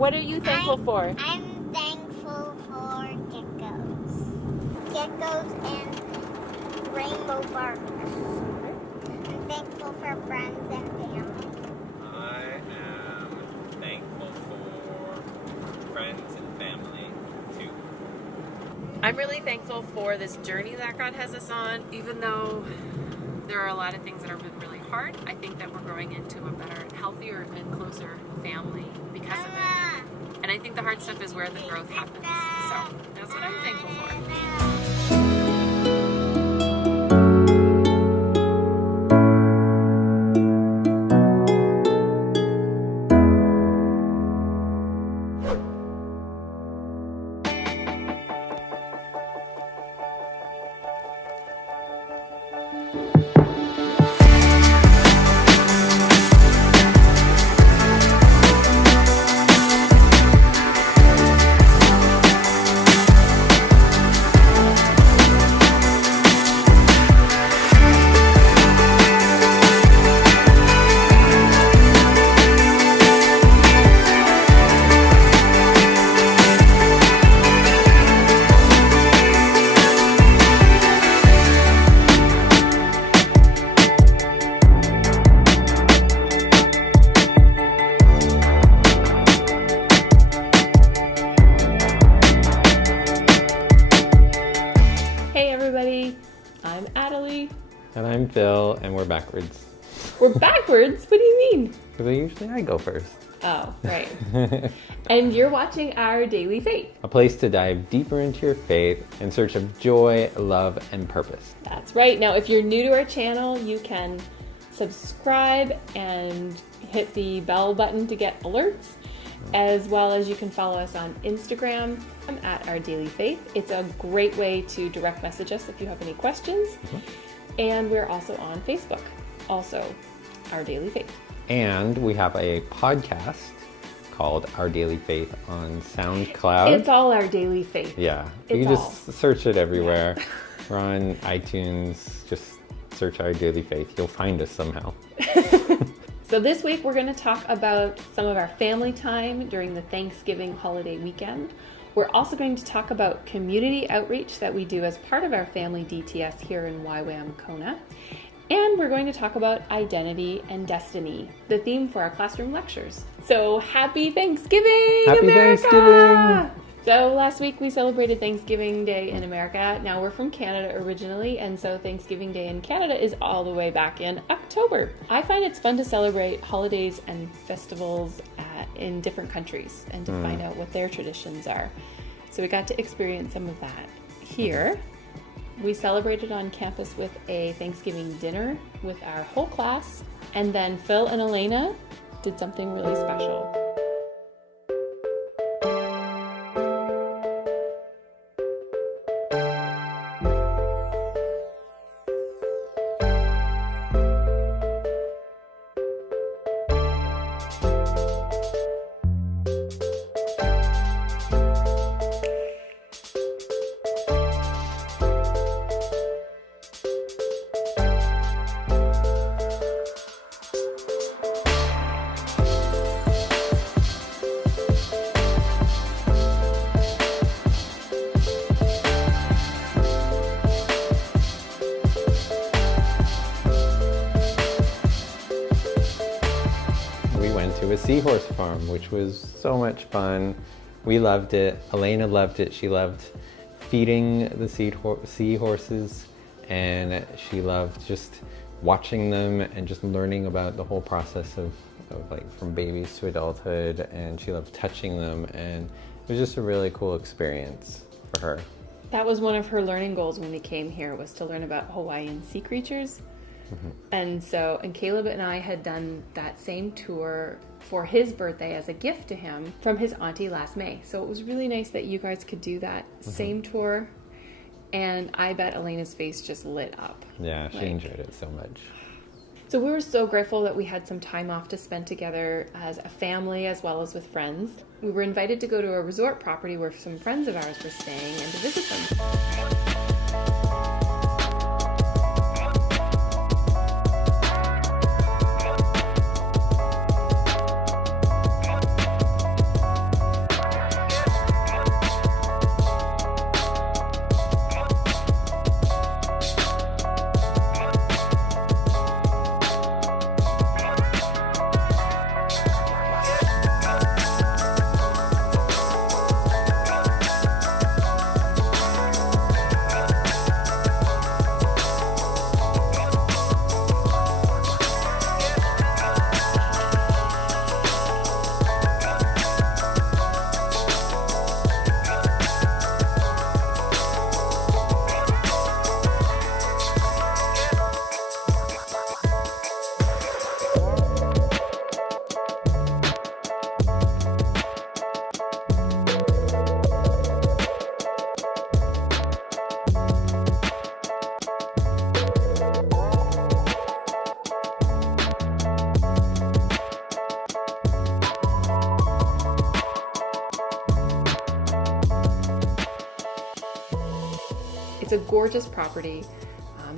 What are you thankful for? I'm thankful for geckos. Geckos and rainbow barks. I'm thankful for friends and family. I am thankful for friends and family too. I'm really thankful for this journey that God has us on. Even though there are a lot of things that have been really hard, I think that we're growing into a better, healthier, and closer family because of it. And I think the hard stuff is where the growth happens. So that's what I'm thankful for. I'm Adelie. And I'm Phil, and we're backwards. We're backwards? What do you mean? Because usually I go first. Oh, right. And you're watching Our Daily Faith. A place to dive deeper into your faith in search of joy, love, and purpose. That's right. Now, if you're new to our channel, you can subscribe and hit the bell button to get alerts, as well as you can follow us on Instagram at Our Daily Faith. It's a great way to direct message us if you have any questions. And we're also on Facebook, also Our Daily Faith. And we have a podcast called Our Daily Faith on SoundCloud. It's all Our Daily Faith. Yeah, you can just search it everywhere. We're on iTunes, just search Our Daily Faith. You'll find us somehow. So this week we're going to talk about some of our family time during the Thanksgiving holiday weekend. We're also going to talk about community outreach that we do as part of our family DTS here in YWAM Kona. And we're going to talk about identity and destiny, the theme for our classroom lectures. So happy Thanksgiving, Happy America! Thanksgiving! So last week we celebrated Thanksgiving Day in America. Now we're from Canada originally, and so Thanksgiving Day in Canada is all the way back in October. I find it's fun to celebrate holidays and festivals in different countries and to find out what their traditions are. So we got to experience some of that here. We celebrated on campus with a Thanksgiving dinner with our whole class, and then Phil and Elena did something really special. To a seahorse farm, which was so much fun. We loved it. Elena loved it. She loved feeding the seahorses, and she loved just watching them and just learning about the whole process of like from babies to adulthood, and she loved touching them, and it was just a really cool experience for her. That was one of her learning goals when we came here, was to learn about Hawaiian sea creatures. And Caleb and I had done that same tour for his birthday as a gift to him from his auntie last May. So it was really nice that you guys could do that same tour. And I bet Elena's face just lit up. Yeah, she enjoyed it so much. So we were so grateful that we had some time off to spend together as a family as well as with friends. We were invited to go to a resort property where some friends of ours were staying and to visit them. It's a gorgeous property.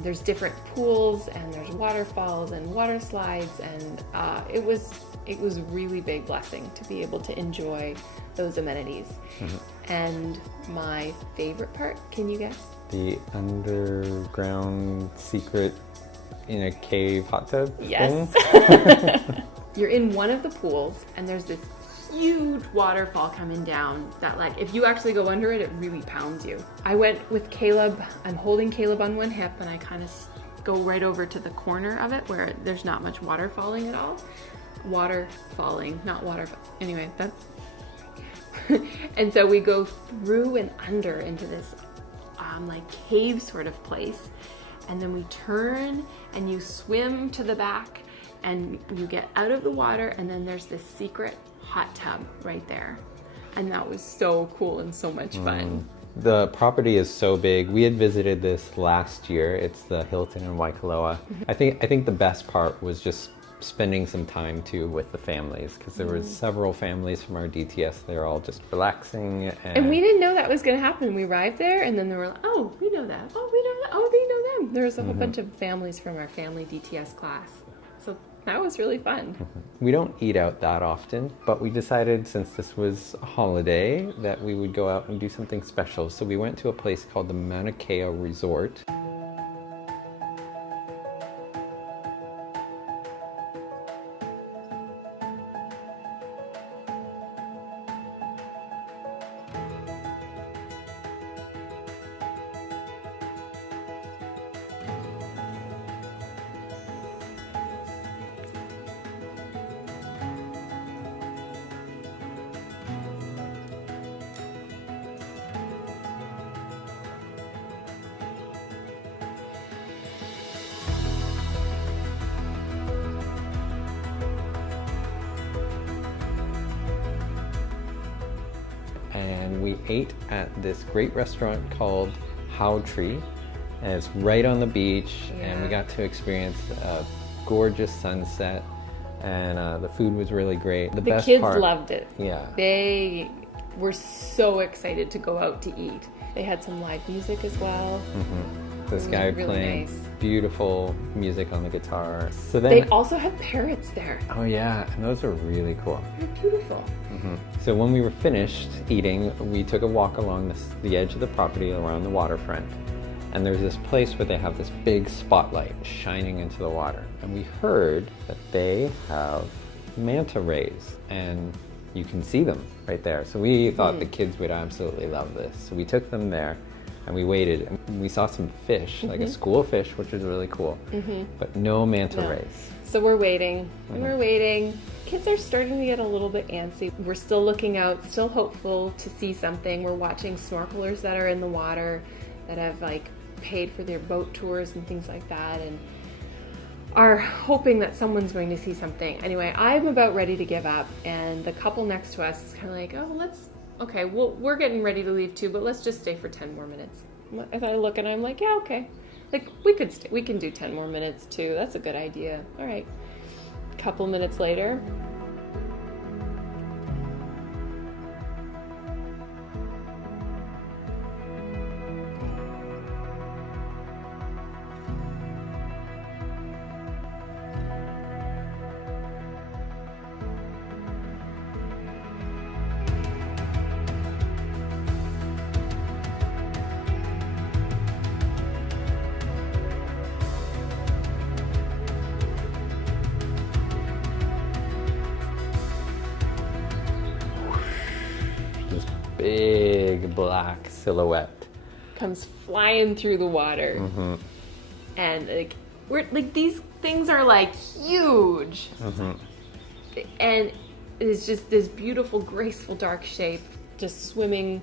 There's different pools and there's waterfalls and water slides, and it was really big blessing to be able to enjoy those amenities. And my favorite part, can you guess? The underground secret in a cave hot tub Yes. thing? You're in one of the pools and there's this huge waterfall coming down that, like, if you actually go under it, it really pounds you. I went with Caleb. I'm holding Caleb on one hip and I kind of go right over to the corner of it where there's not much water falling at all. Water falling, not water. Anyway, that's... And so we go through and under into this like cave sort of place. And then we turn and you swim to the back and you get out of the water, and then there's this secret hot tub right there. And that was so cool and so much fun. The property is so big. We had visited this last year. It's the Hilton in Waikoloa. I think the best part was just spending some time too with the families, because there were several families from our DTS. They were all just relaxing. And we didn't know that was going to happen. We arrived there and then they were like, oh, we know that. Oh, we know that. Oh, they know them. There was a whole bunch of families from our family DTS class. So that was really fun. We don't eat out that often, but we decided, since this was a holiday, that we would go out and do something special. So we went to a place called the Mauna Kea Resort. And we ate at this great restaurant called How Tree, and it's right on the beach. And we got to experience a gorgeous sunset, and the food was really great. The kids loved it. Yeah. They were so excited to go out to eat. They had some live music as well. This guy really playing nice. Beautiful music on the guitar. So then, They also have parrots there. oh yeah, and those are really cool. They're beautiful. So when we were finished eating, we took a walk along the edge of the property around the waterfront. And there's this place where they have this big spotlight shining into the water. And we heard that they have manta rays, and you can see them right there. So we thought the kids would absolutely love this. So we took them there and we waited, and we saw some fish, like a school of fish, which was really cool, but no manta rays. So we're waiting, and we're waiting. Kids are starting to get a little bit antsy. We're still looking out, still hopeful to see something. We're watching snorkelers that are in the water that have like paid for their boat tours and things like that, and are hoping that someone's going to see something. Anyway, I'm about ready to give up, and the couple next to us is kind of like, oh, okay, well, we're getting ready to leave too, but let's just stay for 10 more minutes. As I look and I'm like, yeah, okay. Like, we could stay, we can do 10 more minutes too. That's a good idea. All right. A couple minutes later, This big black silhouette comes flying through the water. And like, we're like, these things are like huge. And it's just this beautiful, graceful, dark shape just swimming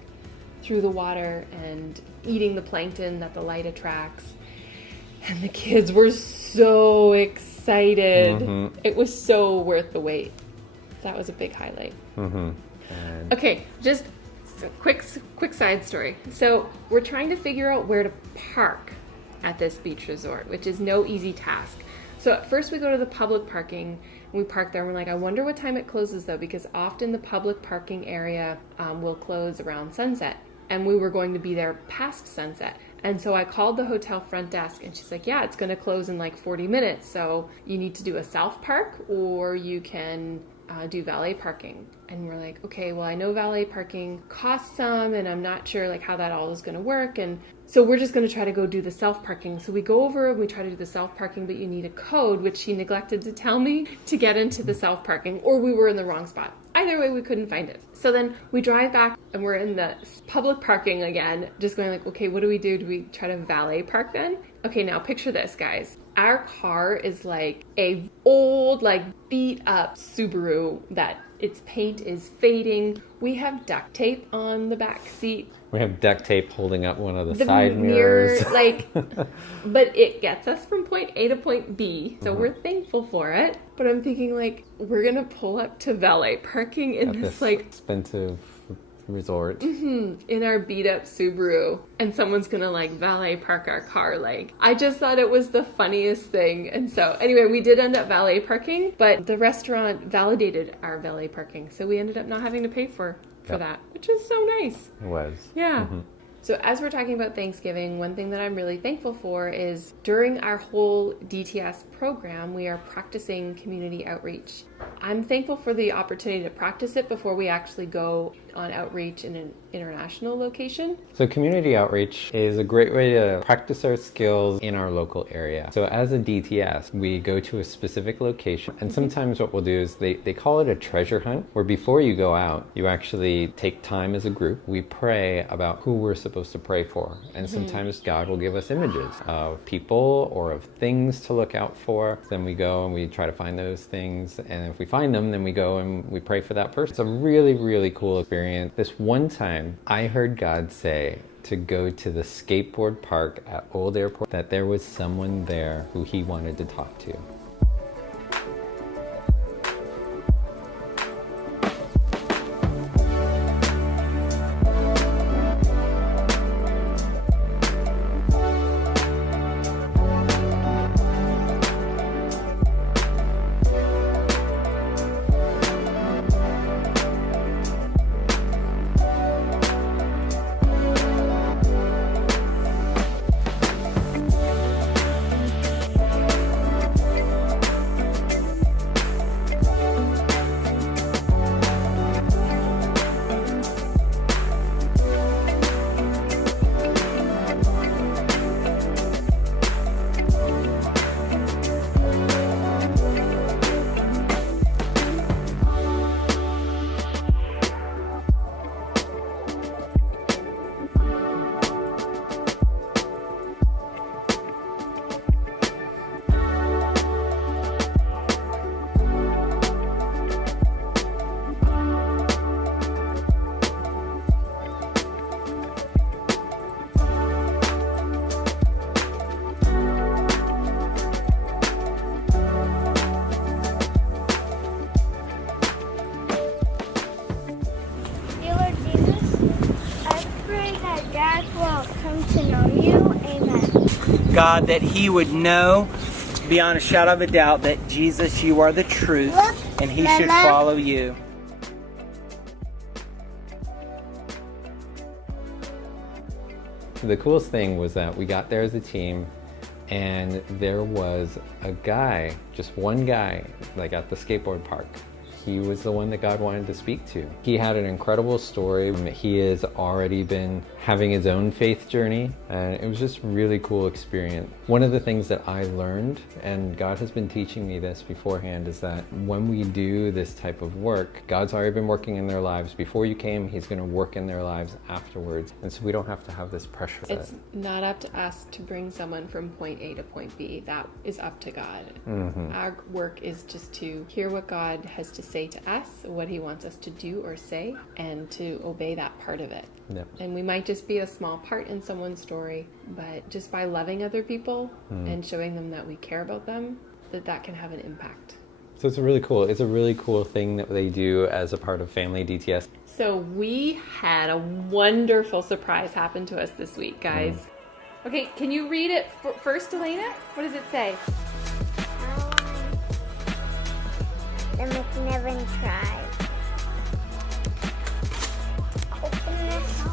through the water and eating the plankton that the light attracts. And the kids were so excited. It was so worth the wait. That was a big highlight. Okay, just a quick side story. So we're trying to figure out where to park at this beach resort, which is no easy task. So at first we go to the public parking, and we park there, and we're like, I wonder what time it closes though, because often the public parking area will close around sunset. and we were going to be there past sunset. And so I called the hotel front desk and she's like, yeah, it's going to close in like 40 minutes. So you need to do a self park or you can do valet parking. And we're like, okay, well, I know valet parking costs some and I'm not sure like how that all is going to work. And so we're just going to try to go do the self parking. So we go over and we try to do the self parking, but you need a code, which she neglected to tell me to get into the self parking, or we were in the wrong spot. Either way, we couldn't find it. So then we drive back and we're in the public parking again, just going like, okay, what do we do? Do we try to valet park then? Okay, now picture this, guys. Our car is like a old, like beat up Subaru that its paint is fading. We have duct tape on the back seat. We have duct tape holding up one of the side mirrors. But it gets us from point A to point B. So we're thankful for it. But I'm thinking like, we're going to pull up to valet parking in this like expensive resort in our beat up Subaru, and someone's gonna like valet park our car. Like, I just thought it was the funniest thing. And so anyway, we did end up valet parking, but the restaurant validated our valet parking, so we ended up not having to pay for that, which is so nice. It was. Yeah. So as we're talking about Thanksgiving, one thing that I'm really thankful for is during our whole DTS program, we are practicing community outreach. I'm thankful for the opportunity to practice it before we actually go on outreach in an international location. So community outreach is a great way to practice our skills in our local area. So as a DTS, we go to a specific location, and sometimes what we'll do is they call it a treasure hunt, where before you go out, you actually take time as a group. We pray about who we're supposed to pray for. And sometimes God will give us images of people or of things to look out for. Then we go and we try to find those things. And if we find them, then we go and we pray for that person. It's a really, really cool experience. This one time, I heard God say to go to the skateboard park at Old Airport, that there was someone there who he wanted to talk to. God, that he would know beyond a shadow of a doubt that Jesus, you are the truth, and he should follow you. The coolest thing was that we got there as a team, and there was a guy, just one guy, like at the skateboard park. He was the one that God wanted to speak to. He had an incredible story. He has already been having his own faith journey, and it was just a really cool experience. One of the things that I learned, and God has been teaching me this beforehand, is that when we do this type of work, God's already been working in their lives. Before you came, he's going to work in their lives afterwards. And so we don't have to have this pressure. It's not up to us to bring someone from point A to point B. That is up to God. Our work is just to hear what God has to say to us, what he wants us to do or say, and to obey that part of it. Yep. And we might just be a small part in someone's story, but just by loving other people and showing them that we care about them, that can have an impact. So it's a really cool thing that they do as a part of Family DTS. So we had a wonderful surprise happen to us this week, guys. Okay, can you read it first, Elena? What does it say? The McNevin tribe. Open this.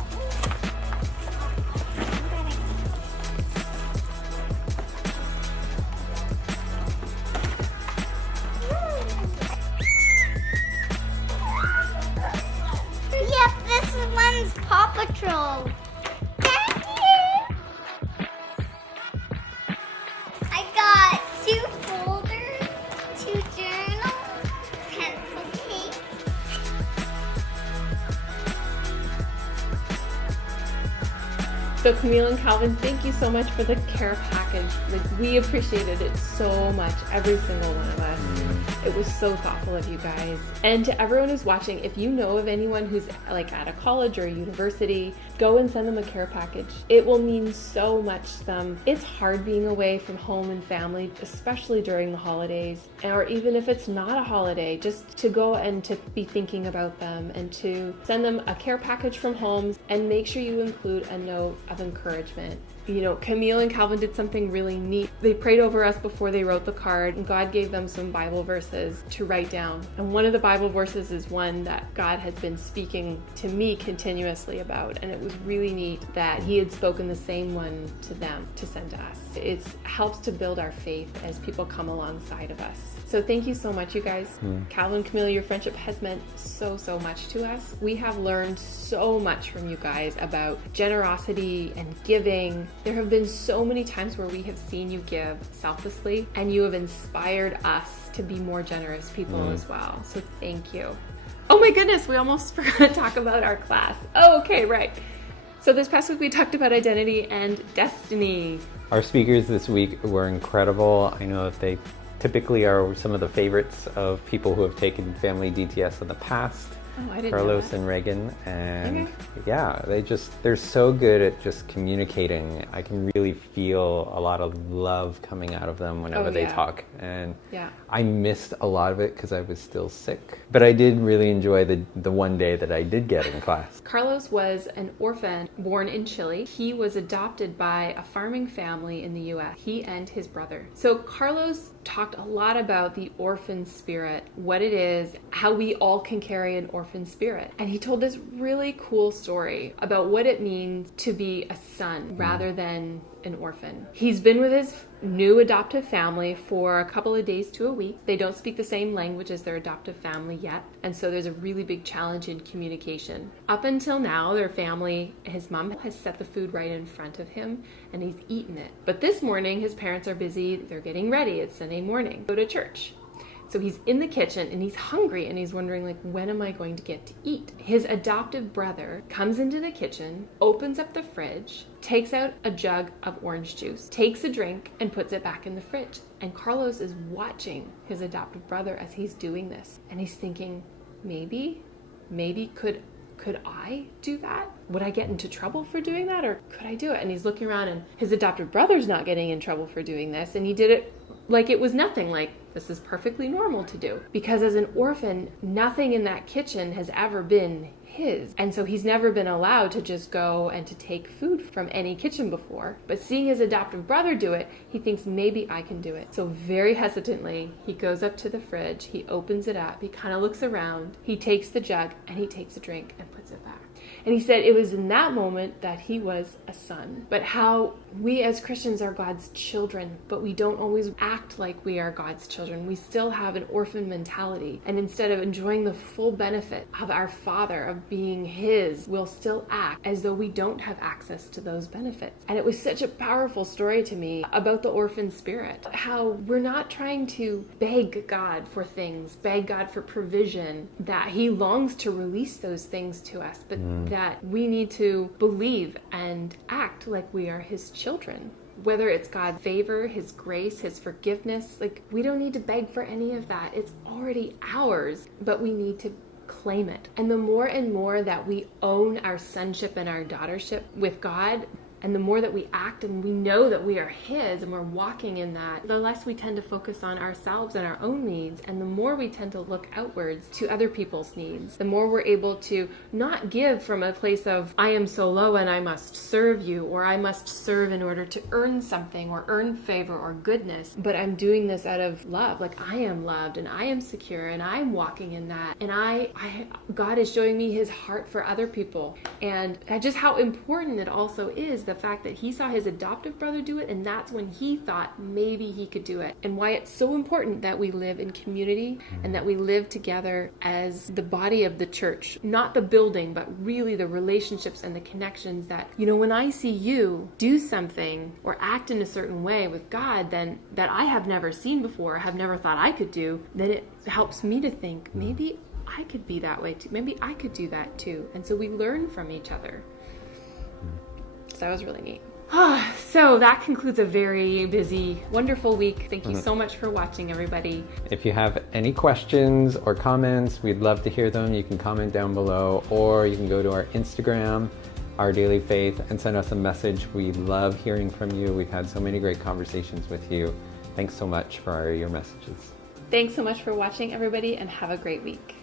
Patrol. Thank you. I got 2 folders, 2 journals, pencil case. So Camille and Calvin, thank you so much for the care package. Like, we appreciated it so much, every single one of us. It was so thoughtful of you guys. And to everyone who's watching, if you know of anyone who's like at a college or a university, go and send them a care package. It will mean so much to them. It's hard being away from home and family, especially during the holidays, or even if it's not a holiday, just to go and to be thinking about them and to send them a care package from home, and make sure you include a note of encouragement. You know, Camille and Calvin did something really neat. They prayed over us before they wrote the card, and God gave them some Bible verses to write down. And one of the Bible verses is one that God has been speaking to me continuously about, and it was really neat that He had spoken the same one to them to send to us. It helps to build our faith as people come alongside of us. So thank you so much, you guys. Calvin, Camille, your friendship has meant so much to us. We have learned so much from you guys about generosity and giving. There have been so many times where we have seen you give selflessly, and you have inspired us to be more generous people as well. So thank you. Oh my goodness, we almost forgot to talk about our class. Oh, okay, right. So this past week we talked about identity and destiny. Our speakers this week were incredible. I know that they typically are some of the favorites of people who have taken family DTS in the past. Oh, I didn't know Carlos that. and Reagan, and Okay. yeah, they're so good at just communicating. I can really feel a lot of love coming out of them whenever they talk, and Yeah. I missed a lot of it because I was still sick, but I did really enjoy the one day that I did get in class. Carlos was an orphan born in Chile. He was adopted by a farming family in the US, he and his brother. So Carlos talked a lot about the orphan spirit, what it is, how we all can carry an orphan spirit. And he told this really cool story about what it means to be a son rather than an orphan. He's been with his new adoptive family for a couple of days to a week. They don't speak the same language as their adoptive family yet, and so there's a really big challenge in communication. Up until now, their family, his mom has set the food right in front of him, and he's eaten it. But this morning, his parents are busy, they're getting ready, it's Sunday morning, go to church. So he's in the kitchen and he's hungry and he's wondering, like, when am I going to get to eat? His adoptive brother comes into the kitchen, opens up the fridge, takes out a jug of orange juice, takes a drink and puts it back in the fridge. And Carlos is watching his adoptive brother as he's doing this. And he's thinking, maybe could I do that? Would I get into trouble for doing that, or could I do it? And he's looking around and his adoptive brother's not getting in trouble for doing this, and he did it like it was nothing, like this is perfectly normal to do. Because as an orphan, nothing in that kitchen has ever been his. And so he's never been allowed to just go and to take food from any kitchen before. But seeing his adoptive brother do it, he thinks maybe I can do it. So very hesitantly, he goes up to the fridge, he opens it up, he kind of looks around, he takes the jug and he takes a drink and puts it back. And he said it was in that moment that he was a son. But how we as Christians are God's children, but we don't always act like we are God's children. We still have an orphan mentality. And instead of enjoying the full benefit of our Father, of being His, we'll still act as though we don't have access to those benefits. And it was such a powerful story to me about the orphan spirit. How we're not trying to beg God for things, beg God for provision, that He longs to release those things to us, but that we need to believe and act like we are His children. Whether it's God's favor, His grace, His forgiveness, like we don't need to beg for any of that. It's already ours, but we need to claim it. And the more and more that we own our sonship and our daughtership with God, and the more that we act and we know that we are His and we're walking in that, the less we tend to focus on ourselves and our own needs, and the more we tend to look outwards to other people's needs. The more we're able to not give from a place of, I am so low and I must serve you, or I must serve in order to earn something or earn favor or goodness, but I'm doing this out of love. Like I am loved and I am secure and I'm walking in that. And God is showing me His heart for other people. And just how important it also is the fact that he saw his adoptive brother do it, and that's when he thought maybe he could do it. And why it's so important that we live in community and that we live together as the body of the church. Not the building, but really the relationships and the connections that, when I see you do something or act in a certain way with God then that I have never seen before, have never thought I could do, then it helps me to think maybe I could be that way too. Maybe I could do that too. And so we learn from each other. So that was really neat. So that concludes a very busy, wonderful week. Thank you so much for watching, everybody. If you have any questions or comments, we'd love to hear them. You can comment down below, or you can go to our Instagram, Our Daily Faith, and send us a message. We love hearing from you. We've had so many great conversations with you. Thanks so much for your messages. Thanks so much for watching, everybody, and have a great week.